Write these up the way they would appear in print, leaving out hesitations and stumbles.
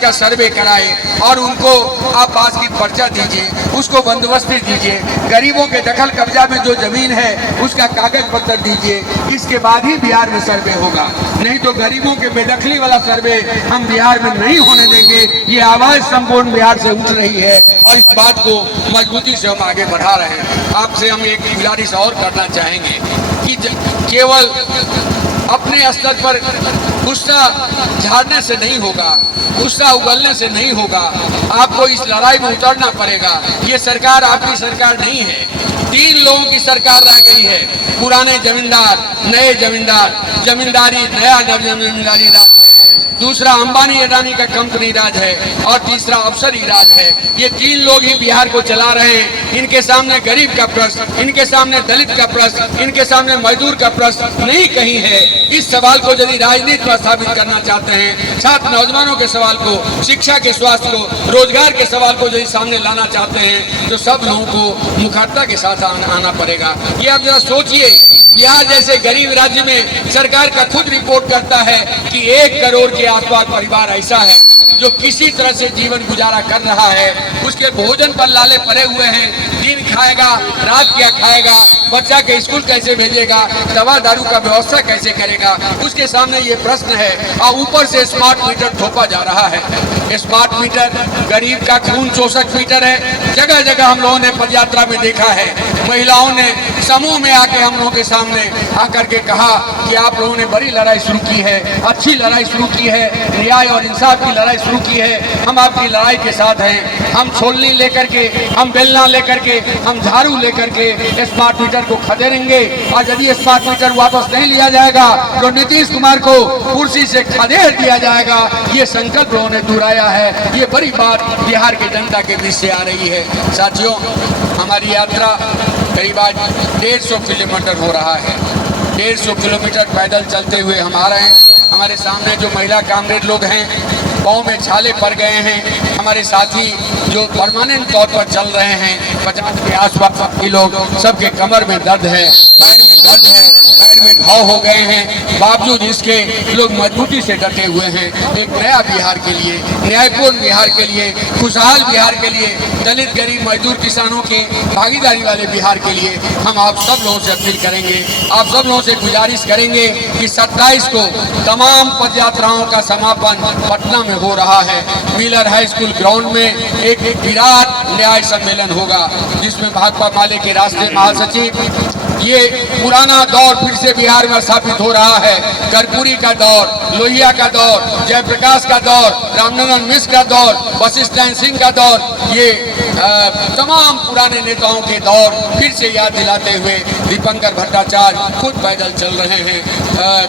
का सर्वे कराए और उनको आप पास की पर्चा दीजिए, उसको बंदोबस्ती दीजिए। गरीबों के दखल कब्जा में जो जमीन है उसका कागज पत्र दीजिए, इसके बाद ही बिहार में सर्वे होगा। नहीं तो गरीबों के बेदखली वाला सर्वे हम बिहार में नहीं होने देंगे। ये आवाज संपूर्ण बिहार से उठ रही है और इस बात को मजबूती से हम आगे बढ़ा रहे हैं। आपसे हम एक गुजारिश और करना चाहेंगे कि केवल अपने स्तर पर गुस्सा झाड़ने से नहीं होगा, गुस्सा उगलने से नहीं होगा। आपको इस लड़ाई में उतरना पड़ेगा। ये सरकार आपकी सरकार नहीं है, 3 लोगों की सरकार रह गई है। पुराने जमींदार, नए जमींदार, जमींदारी नया जमींदारी राज है, दूसरा अंबानी अडानी का कंपनी राज है और तीसरा अफसरी राज है। ये 3 लोग ही बिहार को चला रहे हैं। इनके सामने गरीब का प्रश्न, इनके सामने दलित का प्रश्न, इनके सामने मजदूर का प्रश्न नहीं कहीं है। इस सवाल को यदि राजनीति में स्थापित करना चाहते हैं, छात्र नौजवानों के सवाल को, शिक्षा के स्वास्थ्य को, रोजगार के सवाल को यदि सामने लाना चाहते हैं तो सब लोगों को मुखरता के साथ आना पड़ेगा। ये आप जरा सोचिए, बिहार जैसे गरीब राज्य में सरकार का खुद रिपोर्ट करता है कि 1 करोड़ के आसपास परिवार ऐसा है जो किसी तरह से जीवन गुजारा कर रहा है। उसके भोजन पर लाले पड़े हुए हैं, दिन खाएगा, रात क्या खाएगा, बच्चा के स्कूल कैसे भेजेगा, दवा दारू का व्यवस्था कैसे करेगा, उसके सामने ये प्रश्न है। और ऊपर से स्मार्ट मीटर थोपा जा रहा है। स्मार्ट मीटर गरीब का खून चोषक मीटर है। जगह जगह हम लोगों ने पदयात्रा में देखा है, महिलाओं ने समूह में आके हम लोगों के सामने आकर के कहा कि आप लोगों ने बड़ी लड़ाई शुरू की है, अच्छी लड़ाई शुरू की है, न्याय और इंसाफ की लड़ाई शुरू की है। हम आपकी लड़ाई के साथ हैं। हम छोलनी लेकर के, हम बेलना लेकर के, हम झाड़ू लेकर के स्मार्ट मीटर को खदेड़ेंगे। और यदि स्मार्ट मीटर वापस नहीं लिया जाएगा तो नीतीश कुमार को कुर्सी से खदेड़ दिया जाएगा। ये संकल्प लोगों ने दोहराया है। ये बड़ी बात बिहार की जनता के बीच से आ रही है। साथियों, हमारी यात्रा करीब आज 150 किलोमीटर हो रहा है। 150 किलोमीटर पैदल चलते हुए हम आ रहे हैं। हमारे सामने जो महिला कामरेड लोग हैं, पाँव में छाले पड़ गए हैं। हमारे साथी जो परमानेंट तौर पर चल रहे हैं, 50 के आसपास के लोग, सबके कमर में दर्द है, पैर में दर्द है, पैर में घाव हो गए हैं। बावजूद इसके लोग मजबूती से डटे हुए हैं। एक नया बिहार के लिए, न्यायपूर्ण बिहार के लिए, खुशहाल बिहार के लिए, दलित गरीब मजदूर किसानों के भागीदारी वाले बिहार के लिए हम आप सब लोगों से अपील करेंगे, आप सब लोगों से गुजारिश करेंगे कि 27 को तमाम पदयात्राओं का समापन पटना में हो रहा है। मिलर हाई स्कूल ग्राउंड में एक विराट न्याय सम्मेलन होगा, जिसमें भाकपा माले के राष्ट्रीय महासचिव, ये पुराना दौर फिर से बिहार में स्थापित हो रहा है। कर्पूरी का दौर, लोहिया का दौर, जयप्रकाश का दौर, रामनंदन मिश्र का दौर, वशिष्ठ सिंह का दौर, ये तमाम पुराने नेताओं के दौर फिर से याद दिलाते हुए दीपंकर भट्टाचार्य खुद पैदल चल रहे हैं।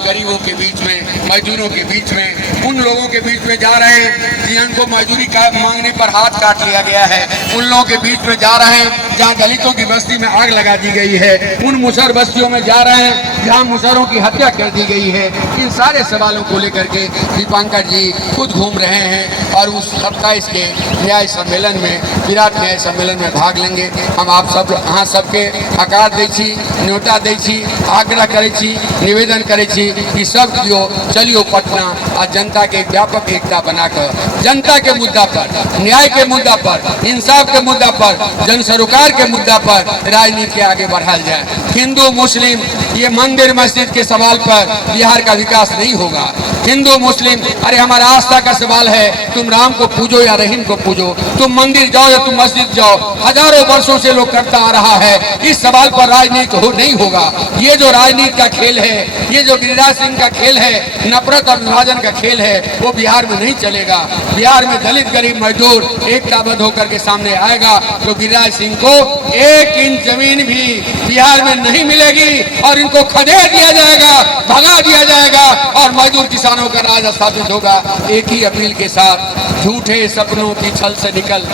गरीबों के बीच में, मजदूरों के बीच में, उन लोगों के बीच में जा रहे हैं जिनको मजदूरी का मांगने पर हाथ काट लिया गया है। उन लोगों के बीच में जा रहे हैं जहाँ दलितों की बस्ती में आग लगा दी गई है। उन मुसहर बस्तियों में जा रहे हैं जहाँ मुसहरों की हत्या कर दी गई है। इन सारे सवालों को लेकर के दीपंकर जी खुद घूम रहे हैं और उस 27 के न्याय सम्मेलन में, विराट न्याय सम्मेलन में भाग लेंगे। हम आप सब अहाँ सबके आकार दै छी, न्योता दै छी, आग्रह करै छी, निवेदन करै छी कि सब कियो चलियो पटना आ जनता के व्यापक एकता बनाकर जनता के मुद्दा पर, न्याय के मुद्दा पर, इंसाफ के मुद्दा पर, जन सरोकार के मुद्दा पर राजनीति के आगे बढ़ाया जाए। हिंदू मुस्लिम ये मंदिर मस्जिद के सवाल पर बिहार का विकास नहीं होगा। हिंदू मुस्लिम, अरे हमारा आस्था का सवाल है, तुम राम को पूजो या रहीम को पूजो, तुम मंदिर जाओ या तुम मस्जिद जाओ, हजारों वर्षों से लोग करता आ रहा है। इस सवाल पर राजनीति नहीं होगा। ये जो राजनीति का खेल है, ये जो गिरिराज सिंह का खेल है, नफरत और विभाजन का खेल है, वो बिहार में नहीं चलेगा। बिहार में दलित गरीब मजदूर एकताबद्ध होकर के सामने आएगा तो गिरिराज सिंह को 1 इंच जमीन भी बिहार में नहीं मिलेगी और इनको खदेड़ दिया जाएगा, भगा दिया जाएगा और मजदूर किसानों का राज स्थापित होगा। एक ही अपील के साथ, झूठे सपनों की छल से निकल,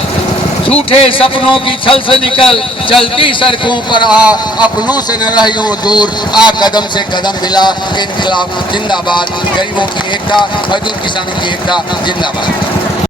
झूठे सपनों की छल से निकल, चलती सड़कों पर आ, अपनों से न रहियो दूर, आ कदम से कदम मिला, इनकलाब जिंदाबाद, गरीबों की एकता, मजदूर किसानों की एकता जिंदाबाद।